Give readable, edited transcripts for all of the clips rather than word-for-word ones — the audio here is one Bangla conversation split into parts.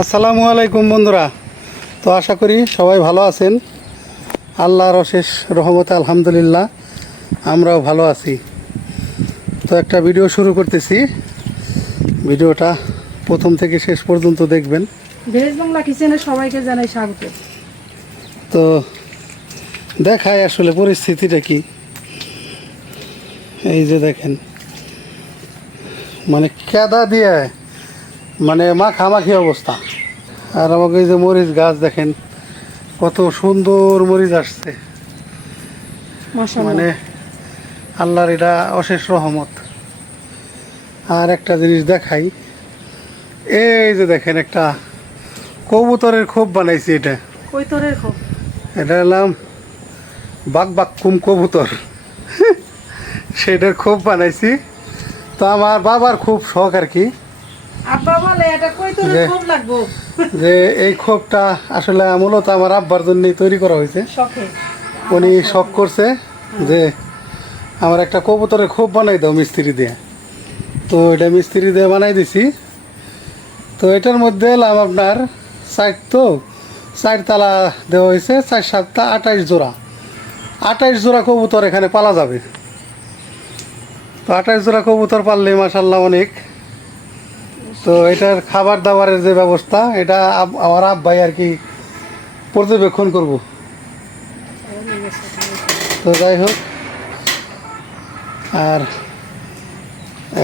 আসসালামু আলাইকুম বন্ধুরা। তো আশা করি সবাই ভালো আছেন। আল্লাহর অশেষ রহমতে আলহামদুলিল্লাহ আমরাও ভালো আছি। তো একটা ভিডিও শুরু করতেছি, ভিডিওটা প্রথম থেকে শেষ পর্যন্ত দেখবেন। ভেজ বাংলা কিচেনে সবাইকে জানাই স্বাগত। তো দেখায় আসলে পরিস্থিতিটা কি। এই যে দেখেন, মানে কেদা দিয়ে মানে মাখামাখি অবস্থা। আর আমাকে এই যে মরিচ গাছ দেখেন, কত সুন্দর মরিচ আসছে। মাশাআল্লাহ। মানে আল্লাহর এটা অশেষ রহমত। আর একটা জিনিস দেখাই, এই যে দেখেন একটা কবুতরের খোপ বানাইছি। এটা কৈতরের খুব এটা হলাম বাকবাক্কুম কবুতর, সেটার খোপ বানাইছি। তো আমার বাবার খুব শখ আর কি, আব্বা বলে এটা কৈতরের খুব লাগবো যে এই খোপটা আসলে মূলত আমার আব্বার জন্যই তৈরি করা হয়েছে। শখে উনি শখ করছে যে আমার একটা কবুতরের খোপ বানাই দাও মিস্ত্রি দিয়ে। তো এটা মিস্ত্রি দিয়ে বানাই দিছি। তো এটার মধ্যে এলাম আপনার চার তালা দেওয়া হয়েছে, 4 7টা 28 জোড়া। 28 জোড়া কবুতর এখানে পালা যাবে। তো 28 জোড়া কবুতর পাললে মাশাল্লাহ অনেক। তো এটার খাবার দাবারের যে ব্যবস্থা, এটা আমার আব্বাই আর কি পর্যবেক্ষণ করব। তো যাই হোক, আর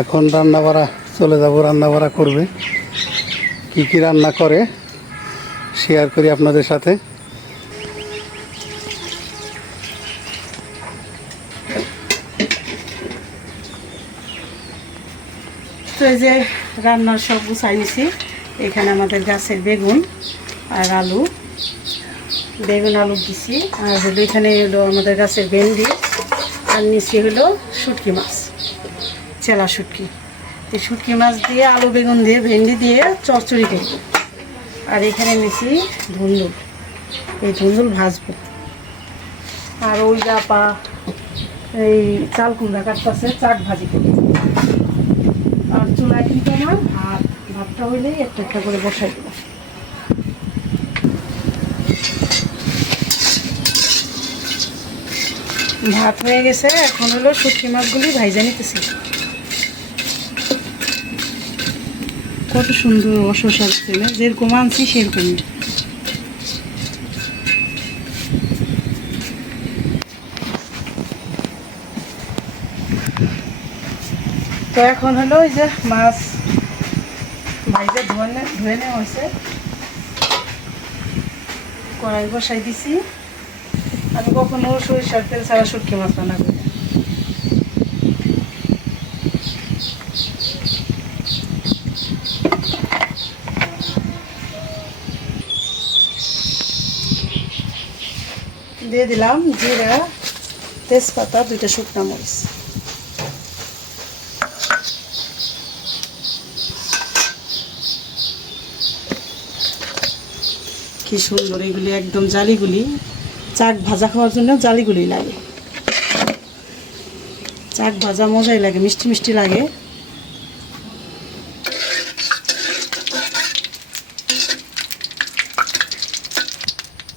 এখন রান্না বাড়া চলে যাব, রান্না বাড়া করবে। কি কি রান্না করে শেয়ার করি আপনাদের সাথে। তো এই যে রান্নার সব গুছাই নিছি। এখানে আমাদের গাছের বেগুন আর আলু, বেগুন আলু দিছি। আর হলো এখানে হলো আমাদের গাছের ভেন্ডি, আর নিচে হলো শুটকি মাছ, চেলা শুটকি। এই শুটকি মাছ দিয়ে আলু বেগুন দিয়ে ভেন্ডি দিয়ে চচ্চড়ি করব। আর এখানে নিছি ধুন্দুল, এই ধুন্দুল ভাজবো। আর ওই পা এই চাল কুমড়া কাটতেছে, চাক ভাজি করবো। আর চুলায় কিন্তু আমার ভাতটা হইলেই একটা একটা করে বসাই দেবো। ভাত হয়ে গেছে, এখন হলো শুটকি মাছগুলি ভাইজা নিতেছি। কত সুন্দর অশোষা ছিল, যেরকম আনছি সেরকমই। তো এখন হলো ওই যে মাছ ভাইজা ধুয়ে নেওয়া হয়েছে, কড়াই বসাই দিছি। আমি কখনো সরিষার তেল ছাড়া শুটকি মাছ রান্না করি না। দিয়ে দিলাম জিরা, তেজপাতা, 2টা শুকনা মরিচ। কি সুন্দর এগুলি, একদম জালিগুলি। চাক ভাজা খাওয়ার জন্য জালিগুলি লাগে। চাক ভাজা মজাই লাগে, মিষ্টি মিষ্টি লাগে।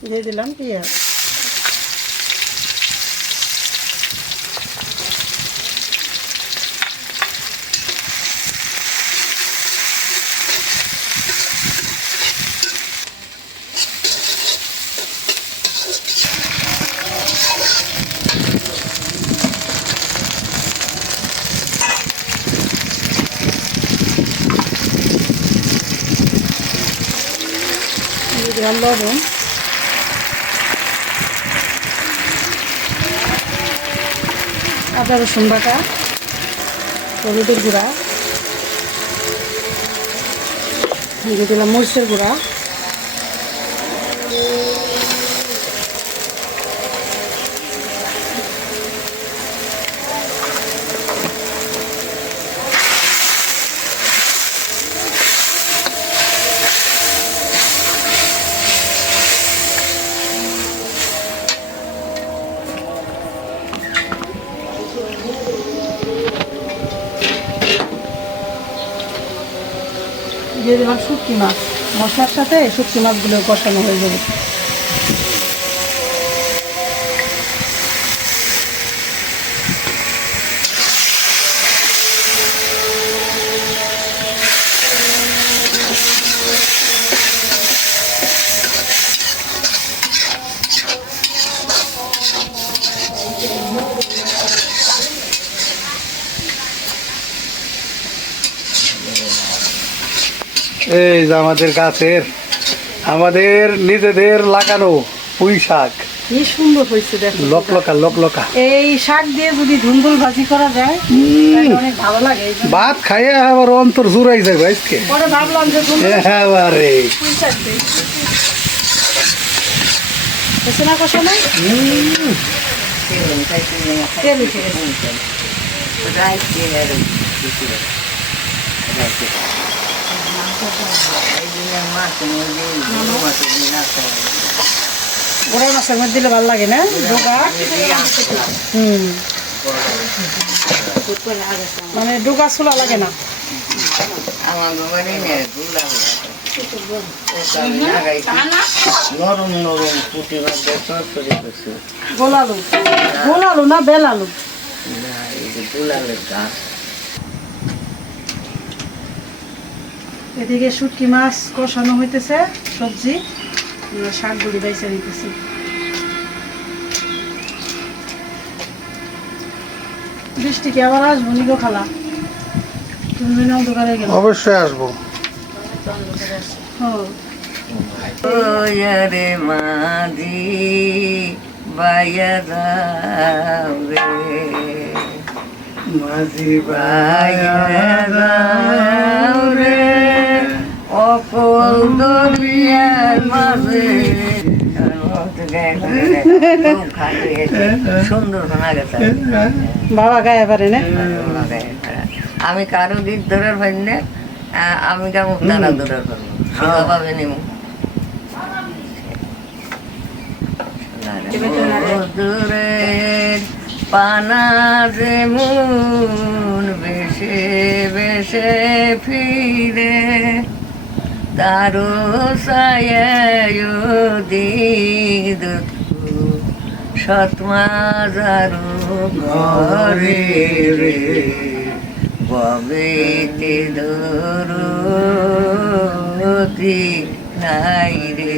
দিয়ে দিলাম পেঁয়াজ। দিয়ে দিলাম লবণ। আদা রসুন বাটা, হলুদের গুঁড়া, দিয়ে দিলাম মরিচের গুঁড়া, দিয়ে দিলাম শুটকি মাছ। মশলার সাথে শুটকি মাছগুলো কষানো হয়ে যাবে। এই যে আমাদের গাছের, আমাদের নিজেদের লাগানো পুঁই শাক, কি সুন্দর হয়েছে দেখো। লকলকা। এই শাক দিয়ে যদি ধুন্দুল ভাজি করা যায় তাহলে অনেক ভালো লাগে। এই জন্য ভাত খাইয়ে আবার অন্তর জুড়াই যাবে আজকে। পরে ভাবলাম যে ধুন্দুল এবারে পুঁই শাক দিই। হয়েছে না কষানো? তেল উঠে গেছে। গোড়া মাছের মধ্যে দিলে ভালো লাগে না? ডোগা মানে ডোগা ছোলা লাগে না। গোলালু গোলালু না বেলালু। এদিকে শুটকি মাছ কষানো হইতেছে, সবজি শাকগুলি বাইছে নিতেছি। বৃষ্টি কি আবার আসবো নিগো খালা? তুমি অন্ধকারে গেল। অবশ্যই আসবো। রে মাঝি বাইয়া যাও রে, মাঝি বাইয়া যাও রে, অকল দরিয়ার মাঝে সুন্দর শোনা গেছে। বাবা গায়ে পারে না? আমি কারো গীত ধরার ভাই না, আমি কেমন তারা ধরার পারবো, পাবে নিমু দূরের পানা যেমন বেশে বেশে ফিরে, তারও ছায়ায় দিক সৎমাজারো ঘরে রে, ববেতে দরতি নাই রে।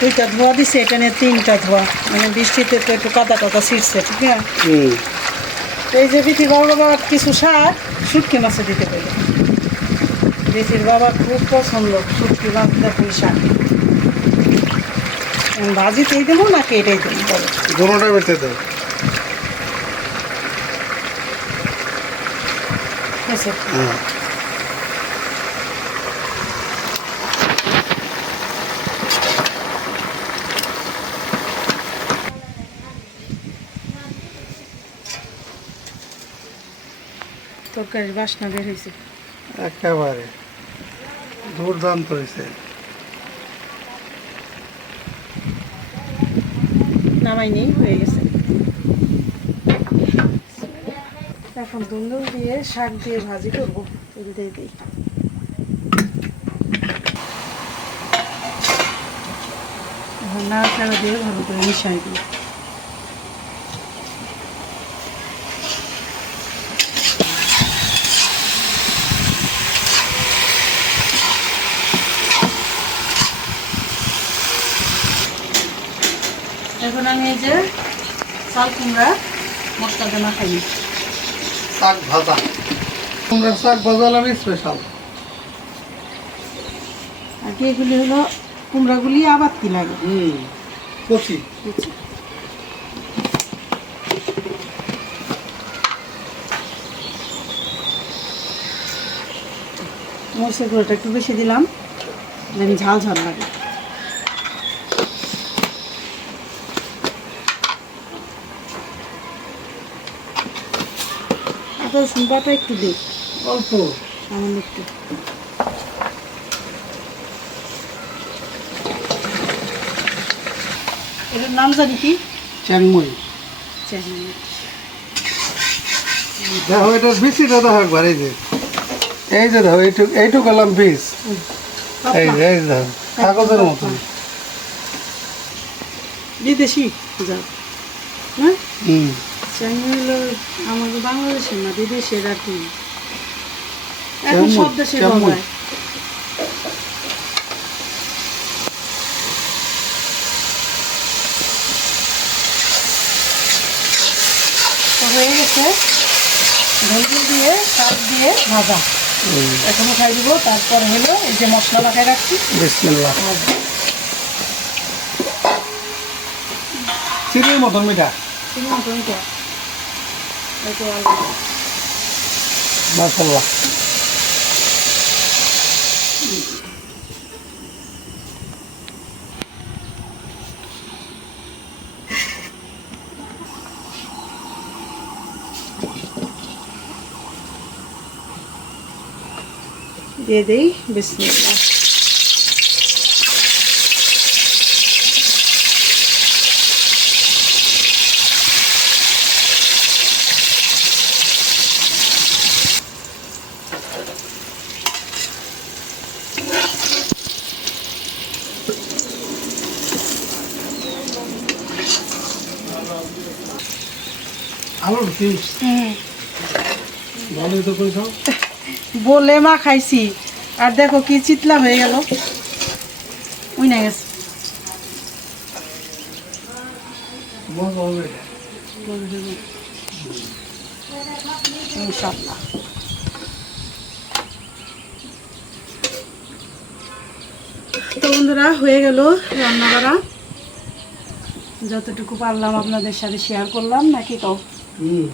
দুইটা ধোয়া দিছে, এখানে তিনটা ধোয়া, মানে বৃষ্টিতে তো একটু কাদা কাদা ছিটছে। ঠিক আছে, এই যে বিথির বাবা কিছু শাক শুটকি মাছে দিতে পারে। বিথির বাবা খুব পছন্দ শুটকি মাছ দিয়ে পুঁই শাক। ভাজিতেই দেবো নাকি এটাই দেবো বলো? দুটোটা বেঁচে দাও। আচ্ছা, তরকারির বাসনা বের হয়েছে একেবারে দুর্দান্ত হয়েছে। নামাইনি, হয়ে গেছে। এখন দুন্দুল দিয়ে শাক দিয়ে ভাজি করবো, তেল দিয়ে দিই। নাড়াচাড়া দিয়ে ভালো করে মিশাই দিই। এখন আমি এই যে চাল কুমড়া মশলা দিয়ে মাখাই শাক ভাজা, কুমড়ার শাক ভাজা হলো স্পেশাল। আর কি এগুলি হলো কুমড়াগুলি আবার কি লাগে কচি। মরিচের গুঁড়োটা একটু বেশি দিলাম, যেন ঝাল ঝাল লাগে। আদা রসুন বাটা একটু দিই, অল্প সামান্য একটু। এটার নাম জানি কি? চ্যাংমই। চ্যাংমই। দেখো এটার বিচিটা দেখো একবার, এই যে দেখো এইটুক গেলাম বীজ, এই যে দেখো কাগজের মতন। বিদেশি যাও হ্যাঁ, হুম, চ্যাংমই হলো আমাদের বাংলাদেশের না, বিদেশের আর কি। এখন চ্যাংমই, সব দেশে চ্যাংমই। পাওয়া যায়। তো হয়ে গেছে, ভেলগুল দিয়ে শাক দিয়ে ভাজা। এখন খাই দিব, তারপর হলো এই যে মশলা মাখায় রাখছি। বিসমিল্লাহ। চিনির মতন মিঠা, তুমি মতন তো একটু আলু মাশাআল্লাহ। দিয়ে দেই, বিসমিল্লাহ। আলুর চিপস ভালোই তো করে খাও। বলে মা খাইছি, আর দেখো কি চিতলা হয়ে গেল, ওই না গেছে। মজা হবে। ইনশাআল্লাহ। তো বন্ধুরা হয়ে গেল রান্না করা, যতটুকু পারলাম আপনাদের সাথে শেয়ার করলাম, নাকি তো হুম,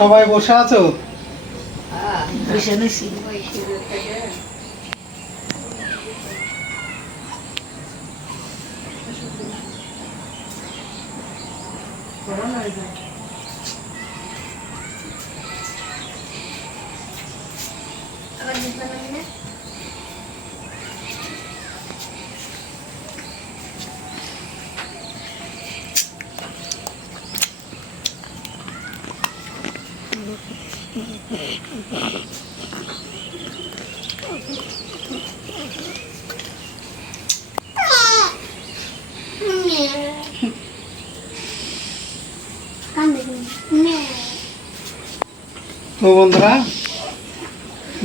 সবাই বসে আছো? বসে নিছি। তো বন্ধুরা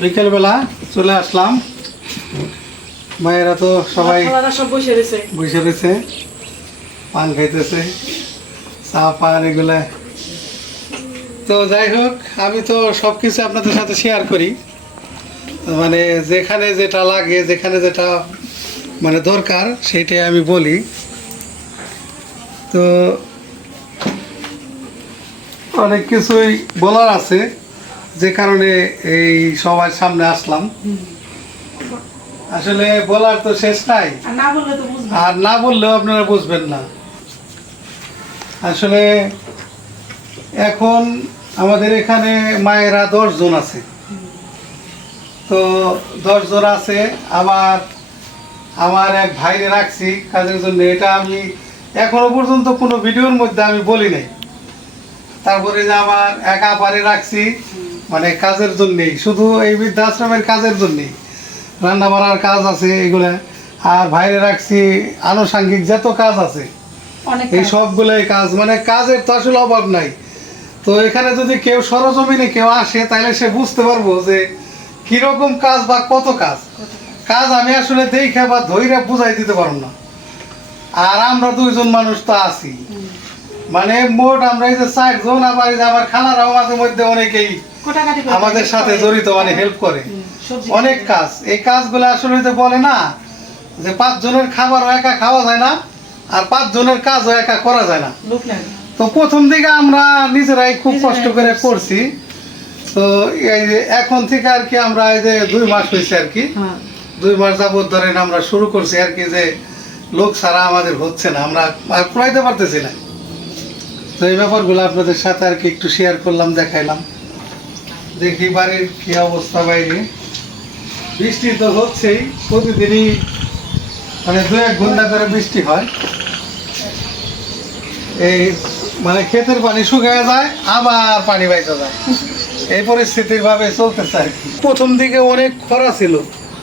বিকেলবেলা চলে আসলাম, মায়েরা তো সবাই সব বসে রয়েছে। বসে রয়েছে। পান খাইতেছে, চা পান এগুলা। তো যাই হোক, আমি তো সব কিছু আপনাদের সাথে শেয়ার করি, মানে যেখানে যেটা লাগে, যেখানে যেটা মানে দরকার সেইটাই আমি বলি। তো অনেক কিছুই বলার আছে, যে কারণে এই সবার সামনে আসলাম। আসলে বলার তো শেষ নাই, আর না বললে তো বুঝবে আর না বললেও আপনারা বুঝবেন না। আসলে এখন আমাদের এখানে মায়েরা 10 জন আছে। তো 10 জন আছে, আবার আমার এক ভাইরে রাখছি কাজের জন্য। এটা আমি এখনো পর্যন্ত কোনো ভিডিওর মধ্যে আমি বলি নাই। তারপরে যে আমার এক আপারে রাখছি, মানে কাজের জন্যেই, শুধু এই বৃদ্ধাশ্রমের কাজের জন্যেই, রান্না বান্নার কাজ আছে এগুলা। আর ভাইরে রাখছি আনুষাঙ্গিক যত কাজ আছে, অনেক এই সবগুলোই কাজ, মানে কাজের তো আসলে অভাব নাই। তো এখানে যদি কেউ সরজমিনে কেউ আসে, তাহলে সে বুঝতে পারবো যে কিরকম কাজ বা কত কাজ। কাজ আমি আসলে দেখে বা ধৈর্য বুঝাই দিতে পারবো না। আর আমরা 2 জন মানুষ তো আছি, মানে মোট আমরা এই যে 4 জন, আবার এই যে আমার খালারাও মাঝে মধ্যে অনেকেই কোটাকাটি করে আমাদের সাথে জড়িত, মানে হেল্প করে। সবজি অনেক কাজ, এই কাজগুলো আসলে যে বলে না যে 5 জনের খাবারও একা খাওয়া যায় না, আর 5 জনের কাজও একা করা যায় না। লোক লাগে। তো প্রথম দিকে আমরা নিজেরাই খুব কষ্ট করে করছি। তো এই যে এখন থেকে আর কি আমরা এই যে 2 মাস হয়েছে আর কি, হ্যাঁ 2 মাস যাবত ধরেন আমরা শুরু করছি আর কি, যে লোক ছাড়া আমাদের হচ্ছে না, আমরা আর কুড়াইতে পারতেছি না। তো এই ব্যাপারগুলো আপনাদের সাথে আর কি একটু শেয়ার করলাম, দেখাইলাম। দেখি বাড়ির কি অবস্থা বাইরে। বৃষ্টি তো হচ্ছেই, প্রতিদিনই মানে 2-1 ঘন্টা করে বৃষ্টি হয়। এই মানে ক্ষেতের পানি শুকিয়ে যায়, আবার পানি বাইতে যায়, এই পরিস্থিতির ভাবে চলতেছে আর কি। প্রথম দিকে অনেক খরা ছিল,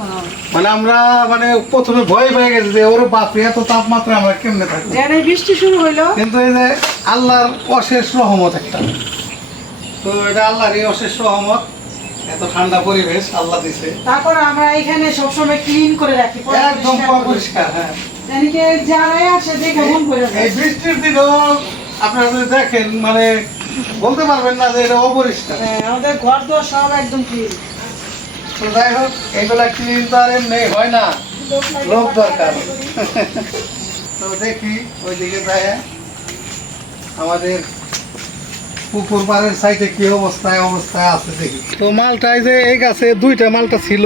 হ্যাঁ মানে আমরা মানে প্রথমে ভয় পেয়ে গেছি যে ওর বাপরে এত তাপমাত্রা আমরা কেমনে থাকবো। যারা বৃষ্টি শুরু হইলো, কিন্তু এই যে আল্লাহর অশেষ রহমত একটা, তো এটা আল্লাহরই অশেষ রহমত, এত ঠান্ডা পরিবেশ আল্লাহ দিছে, তারপর আমরা এখানে সবসময় ক্লিন করে রাখি, একদম পরিষ্কার। হ্যাঁ, জানিকে যারাই আসে দেখে মন করে এই যায়। বৃষ্টির দিনেও আপনারা যদি দেখেন, মানে বলতে পারবেন না যে এটা অপরিষ্কার। হ্যাঁ, আমাদের ঘর দোর সব একদম ক্লিন। তো যাই হোক, এগুলা ক্লিন তো আর এমনি হয় না, লোক দরকার। তো দেখি ওইদিকে যায় আমাদের পুকুর পাড়ের সাইডে কি অবস্থায় আছে দেখি। তো মালটা এই যে এই গাছে 2টা মালটা ছিল,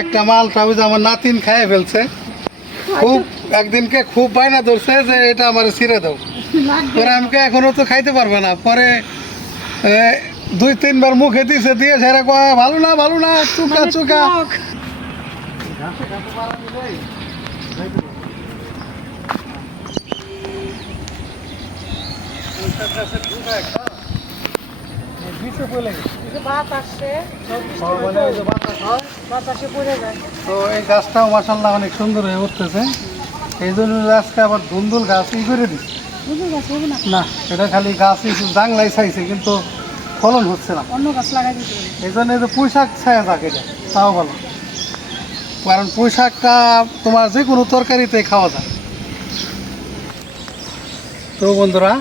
একটা মালটা ওই যে আমার নাতিন খাইয়ে ফেলছে। খুব একদিনকে খুব বায়না ধরছে যে এটা আমার ছিঁড়ে দাও, পরে আমাকে এখনো তো খাইতে পারবে না। পরে 2-3 বার মুখে দিছে, দিয়ে সেরা কয় ভালো না ভালো না, চুকা চুকা। বাতাসে বাতাসে পড়ে যায়। তো এই গাছটাও মাসাল্লাহ অনেক সুন্দর হয়ে উঠতেছে। এই জন্য আজকে আবার ধুন্দুল গাছ করে দিচ্ছে না, এটা খালি গাছ জাংলাই চাইছে, কিন্তু ফলন হচ্ছে না। অন্য গাছ লাগাই দিতে হবে। এই জন্য যে পুঁই শাক ছায়া যাক, এটা তাও ভালো, কারণ পুঁই শাকটা তোমার যে কোনো তরকারিতে খাওয়া যায়। তো বন্ধুরা,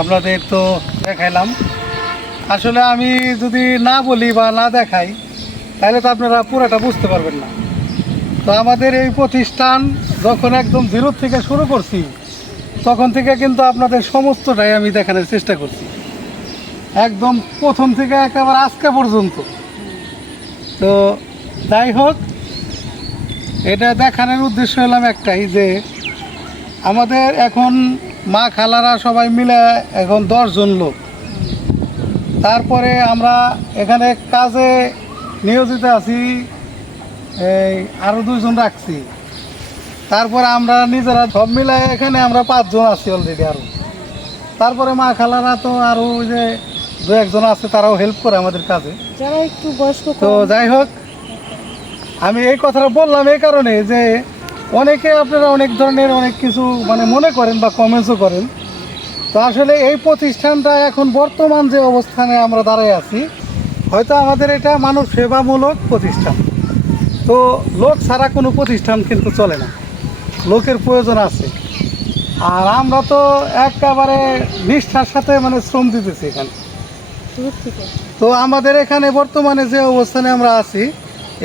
আপনাদের তো দেখাইলাম। আসলে আমি যদি না বলি বা না দেখাই, তাহলে তো আপনারা পুরোটা বুঝতে পারবেন না। তো আমাদের এই প্রতিষ্ঠান যখন একদম 0 থেকে শুরু করছি, তখন থেকে কিন্তু আপনাদের সমস্তটাই আমি দেখানোর চেষ্টা করছি, একদম প্রথম থেকে একেবারে আজকে পর্যন্ত। তো যাই হোক, এটা দেখানোর উদ্দেশ্য হলাম একটাই, যে আমাদের এখন মা খালারা সবাই মিলে এখন 10 জন লোক। তারপরে আমরা এখানে কাজে নিয়োজিত আছি, এই আরও 2 জন রাখছি। তারপরে আমরা নিজেরা সব মিলে এখানে আমরা 5 জন আছি অলরেডি আরও। তারপরে মা খালারা তো আরও ওই যে 2-1 জন আছে, তারাও হেল্প করে আমাদের কাজে। যারা একটু বয়স্ক, তো যাই হোক, আমি এই কথাটা বললাম এই কারণে যে অনেকে আপনারা অনেক ধরনের অনেক কিছু মানে মনে করেন বা কমেন্টসও করেন। তো আসলে এই প্রতিষ্ঠানটা এখন বর্তমান যে অবস্থানে আমরা দাঁড়াই আছি, হয়তো আমাদের এটা মানব সেবামূলক প্রতিষ্ঠান। তো লোক ছাড়া কোনো প্রতিষ্ঠান কিন্তু চলে না, লোকের প্রয়োজন আছে। আর আমরা তো একেবারে নিষ্ঠার সাথে মানে শ্রম দিতেছি এখানে। দূর থেকে তো আমাদের এখানে বর্তমানে যে অবস্থানে আমরা আছি,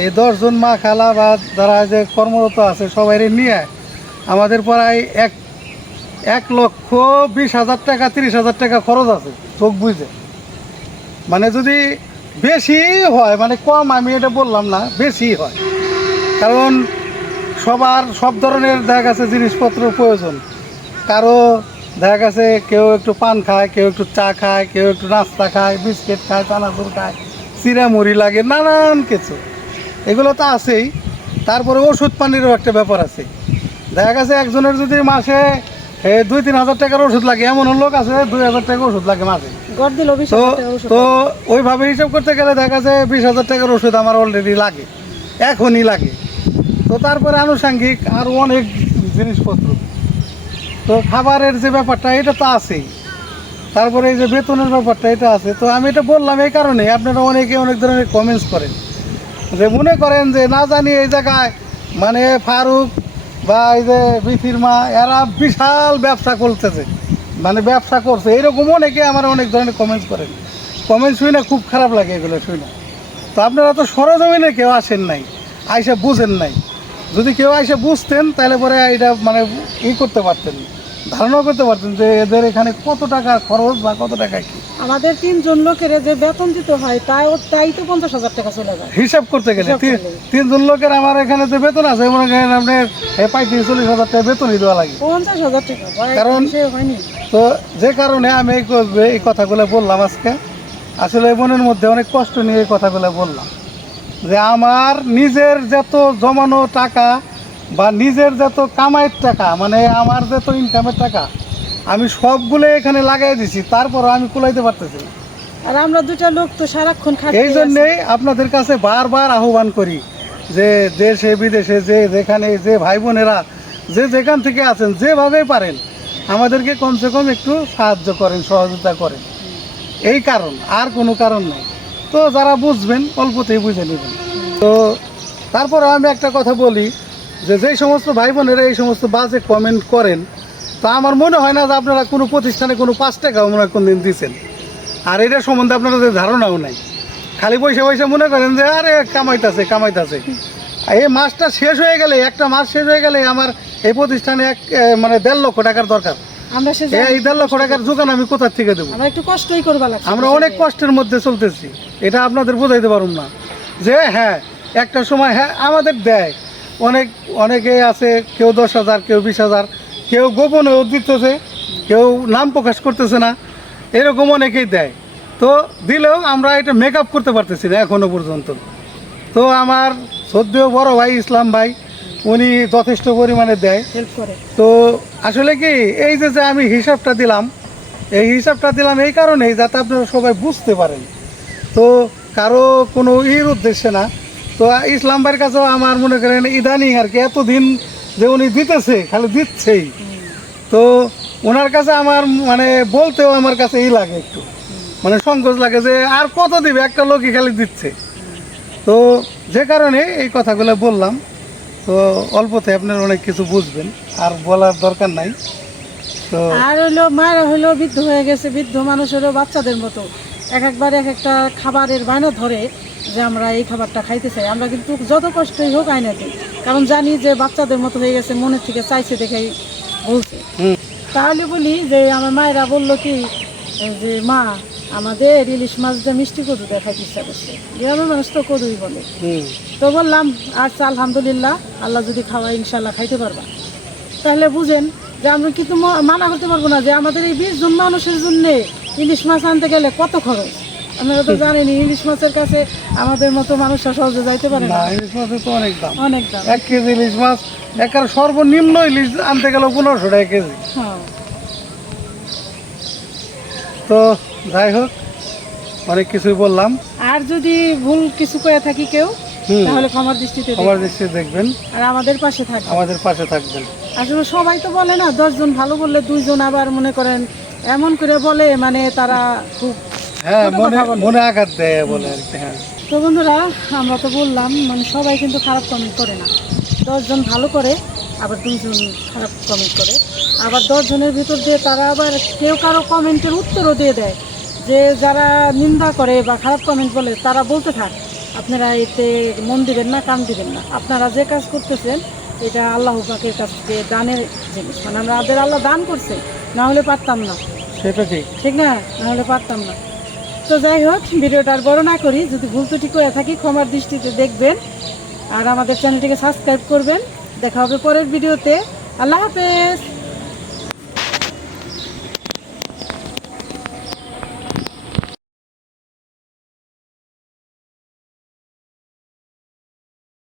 এই 10 জন মা খালা বা যারা যে কর্মরত আছে সবাই নিয়ে আমাদের প্রায় 1,20,000 টাকা 30,000 টাকা খরচ আছে চোখ বুঝে। মানে যদি বেশি হয়, মানে কম আমি এটা বললাম না, বেশি হয়, কারণ সব ধরনের দেখা গেছে জিনিসপত্র প্রয়োজন। কারো দেখা গেছে কেউ একটু পান খায়, কেউ একটু চা খায়, কেউ একটু নাস্তা খায়, বিস্কিট খায়, চানাচুর খায়, চিড়া মুড়ি লাগে, নানান কিছু, এগুলো তো আছেই। তারপরে ওষুধ পানিরও একটা ব্যাপার আছে। দেখা গেছে একজনের যদি মাসে 2-3 হাজার টাকার ওষুধ লাগে, এমন লোক আছে 2,000 টাকা ওষুধ লাগে মাসে। গড় দিল তো তো ওইভাবে হিসাব করতে গেলে দেখা যায় 20,000 টাকার ওষুধ আমার অলরেডি লাগে, এখনই লাগে। তো তারপরে আনুষঙ্গিক আরও অনেক জিনিসপত্র, তো খাবারের যে ব্যাপারটা এটা তো আছেই, তারপরে এই যে বেতনের ব্যাপারটা এটা আছে। তো আমি এটা বললাম এই কারণে, আপনারা অনেকে অনেক ধরনের কমেন্টস করেন, যে মনে করেন যে না জানি এই জায়গায় মানে ফারুক বা এই যে বিথির মা এরা বিশাল ব্যবসা করতেছে, মানে ব্যবসা করছে, এরকম অনেকে আমার অনেক ধরনের কমেন্টস করেন। কমেন্টস শুনে খুব খারাপ লাগে এগুলো শুনে। তো আপনারা তো সরজমিনে কেউ আসেন নাই, আইসা বুঝেন নাই। যদি কেউ আইসা বুঝতেন তাহলে পরে এটা মানে করতে পারতেন, ধারণা করতে পারতেন যে এদের এখানে কত টাকা খরচ বা কত টাকা কি। আমাদের 3 জন লোকের যে বেতন দিতে হয় তাই তো 50,000 টাকা চলে যায় হিসাব করতে গেলে হিসাব করলে। 3 জন লোকের আমার এখানে যে বেতন আছে, মনে করেন আপনার 35-40 হাজার টাকা বেতনই দেওয়া লাগে। 50,000 টাকা কারণ হয়নি। তো যে কারণে আমি এই কথাগুলো বললাম আজকে, আসলে মনের মধ্যে অনেক কষ্ট নিয়ে এই কথাগুলো বললাম, যে আমার নিজের যত জমানো টাকা বা নিজের যত কামাইয়ের টাকা, মানে আমার যত ইনকামের টাকা, আমি সবগুলো এখানে লাগাই দিছি, তারপরও আমি কুলাইতে পারতেছি না। আর আমরা দুটা লোক তো সারাক্ষণ খাই। এই জন্যেই আপনাদের কাছে বারবার আহ্বান করি যে দেশে বিদেশে যে যেখানে যে ভাই বোনেরা যে যেখান থেকে আছেন, যেভাবে পারেন আমাদেরকে কমসে কম একটু সাহায্য করেন, সহযোগিতা করেন। এই কারণ, আর কোনো কারণ নাই। তো যারা বুঝবেন অল্পতেই বুঝে নেবেন। তো তারপরে আমি একটা কথা বলি, যে যেই সমস্ত ভাই বোনেরা এই সমস্ত বাজে কমেন্ট করেন, তা আমার মনে হয় না যে আপনারা কোনো প্রতিষ্ঠানে কোনো 5 টাকাও মনে হয় কোনদিন দিচ্ছেন। আর এটা সম্বন্ধে আপনাদের ধারণাও নাই, খালি পয়সা পয়সা মনে করেন যে আরে কামাইতেছে। এই মাসটা শেষ হয়ে গেলে, একটা মাস শেষ হয়ে গেলে আমার এই প্রতিষ্ঠানে মানে 1.5 লক্ষ টাকার দরকার। আমরা এই 1.5 লক্ষ টাকার যোগান আমি কোথা থেকে দেবো? আমরা একটু কষ্টই করবা লাগছে। আমরা অনেক কষ্টের মধ্যে চলতেছি, এটা আপনাদের বোঝাইতে পারুম না। যে হ্যাঁ একটা সময় হ্যাঁ আমাদের দেয়, অনেকে আছে, কেউ 10,000, কেউ 20,000, কেউ গোপনেও দিতেছে, কেউ নাম প্রকাশ করতেছে না, এরকম অনেকেই দেয়। তো দিলেও আমরা এটা মেকআপ করতে পারতেছি না এখনো পর্যন্ত। তো আমার শ্রদ্ধেয় বড় ভাই ইসলাম ভাই, উনি যথেষ্ট পরিমাণে দেয়, হেল্প করে। তো আসলে কি এই যে আমি হিসাবটা দিলাম, এই হিসাবটা দিলাম এই কারণেই যাতে আপনারা সবাই বুঝতে পারেন। তো কারো কোনো উদ্দেশ্যে না। তো ইসলাম ভাইয়ের কাছেও আমার মনে করেন ইদানিং আর কি, এতদিন যে উনি দিতেছে, খালি দিচ্ছেই, তো ওনার কাছে আমার মানে বলতেও আমার কাছে লাগে একটু, মানে সংকোচ লাগে যে আর কত দিবে, একটা লোকই খালি দিচ্ছে। তো যে কারণে এই কথাগুলো বললাম। তো অল্পতে আপনারা অনেক কিছু বুঝবেন, আর বলার দরকার নাই। তো আর হইলো মায়েরা হইলো বৃদ্ধ হয়ে গেছে, বৃদ্ধ মানুষ হলো বাচ্চাদের মতো একবার এক একটা খাবারের বায়না ধরে যে আমরা এই খাবারটা খাইতে চাই। আমরা কিন্তু যত কষ্টই হোক আইনা দিই, কারণ জানি যে বাচ্চাদের মতো হয়ে গেছে, মনের থেকে চাইছে দেখেই বলছে। তাহলে বলি যে আমার মায়েরা বললো কি যে মা আমাদের ইলিশ মাছ দিয়ে মিষ্টি কদু দেখাইতে ইচ্ছা করছে, গ্রামের মানুষ তো কদুই বলে। তো বললাম আচ্ছা আলহামদুলিল্লাহ, আল্লাহ যদি খাওয়া ইনশাল্লাহ খাইতে পারবা। তাহলে বুঝেন যে আমরা কিন্তু মানা করতে পারবো না যে আমাদের এই 20 জন মানুষের জন্য ইলিশ মাছ আনতে গেলে কত খরচ। আপনারা তো জানেনই ইলিশ মাছের কাছে আমাদের মতো মানুষরা সহজে যাইতে পারে না। ইলিশ মাছের তো অনেক দাম, অনেক দাম। 1 কেজি ইলিশ মাছ একার সর্বনিম্ন ইলিশ আনতে গেল 1500 টাকা কেজি। হ্যাঁ, তো যাই হোক, অনেক কিছুই বললাম। আর যদি ভুল কিছু করে থাকি কেউ, তাহলে ক্ষমার দৃষ্টিতে আমার দেখবেন। দৃষ্টি দেখবেন, আর আমাদের পাশে থাকবেন। আমাদের পাশে থাকবেন। আসলে সবাই তো বলে না, 10 জন ভালো বললে 2 জন আবার মনে করেন এমন করে বলে, মানে তারা খুব হ্যাঁ, ছোট কথা বলে। মনে আঘাত দেয় বলে আর কি। হ্যাঁ, তো বন্ধুরা, আমরা তো বললাম মানে সবাই কিন্তু খারাপ কমেন্ট করে না, 10 জন ভালো করে, আবার 2 জন খারাপ কমেন্ট করে। আবার 10 জনের ভিতর দিয়ে তারা আবার কেউ কারো কমেন্টের উত্তরও দিয়ে দেয়, যে যারা নিন্দা করে বা খারাপ কমেন্ট বলে তারা বলতে থাক, আপনারা এতে মন দিবেন না, কান দিবেন না, আপনারা যে কাজ করতেছেন এটা আল্লাহ পাকের কাছ থেকে দানের জিনিস, মানে আমাদের আল্লাহ দান করছে, না হলে পারতাম না, সেটা ঠিক। ঠিক না, না হলে পারতাম না। তো যাই হোক, ভিডিওটা আর বড় না করি, যদি ভুল ত্রুটি করে থাকি ক্ষমার দৃষ্টিতে দেখবেন, আর আমাদের চ্যানেলটিকে সাবস্ক্রাইব করবেন। দেখা হবে পরের ভিডিওতে। আল্লাহ হাফেজ।